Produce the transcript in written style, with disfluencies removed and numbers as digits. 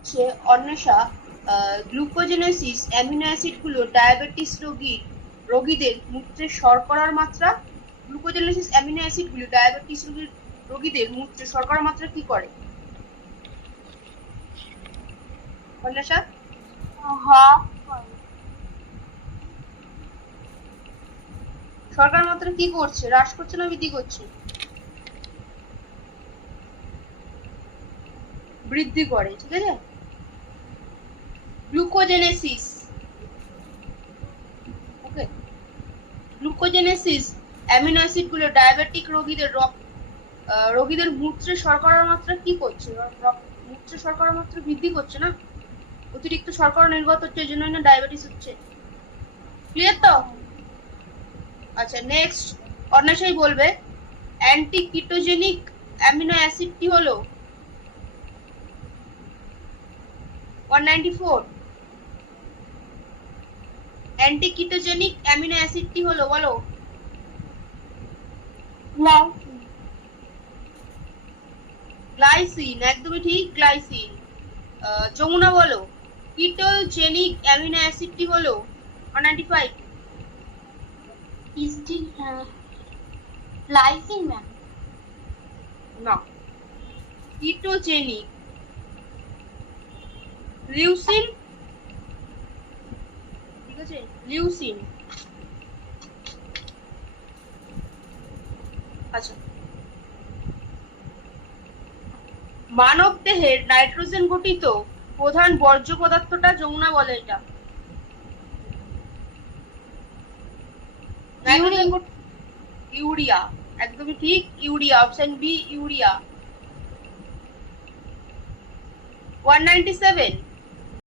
হচ্ছে Anwesha, glucogenesis amino অ্যাসিডগুলো diabetes রোগীদের মূত্রে শর্করার মাত্রা, গ্লুকোজেনেসিস অ্যামিনো অ্যাসিডগুলো ডায়াবেটিস রোগীদের মূত্রে শর্করার মাত্রা কি করে? অন্বেষা, শর্করার মাত্রা কি করছে? হ্রাস করছে না বৃদ্ধি করছে? বৃদ্ধি করে, ঠিক আছে। গ্লুকোজেনেসিস, ওকে, গ্লুকোজেনেসিস অ্যামিনো অ্যাসিডগুলো ডায়াবেটিক রোগীদের মূত্রে শর্করার মাত্রা কি করছে? মূত্রে শর্করার মাত্রা বৃদ্ধি করছে না, অতিরিক্ত শর্করা নির্গত হচ্ছে, এই জন্য না ডায়াবেটিস হচ্ছে। ক্লিয়ার তো? আচ্ছা, নেক্সট অন্বেষাই বলবে অ্যান্টি কিটোজেনিক অ্যামিনো অ্যাসিডটি হলো 194। অ্যান্টি কিটোজেনিক অ্যামিনো অ্যাসিডটি হলো, বলো। গ্লাইসিন, একদমই ঠিক, গ্লাইসিন। যমুনা বলো কিটোজেনিক অ্যামিনো অ্যাসিডটি হলো 195। Lysine ma'am. না, কিটোজেনিক লিউসিন, ঠিক আছে, লিউসিন। আচ্ছা, মানব দেহের নাইট্রোজেন গঠিত প্রধান বর্জ্য পদার্থটা, যমুনা বলে এটা। ইউরিয়া, একদমই ঠিক, ইউরিয়া, অপশন বি, ইউরিয়া। 197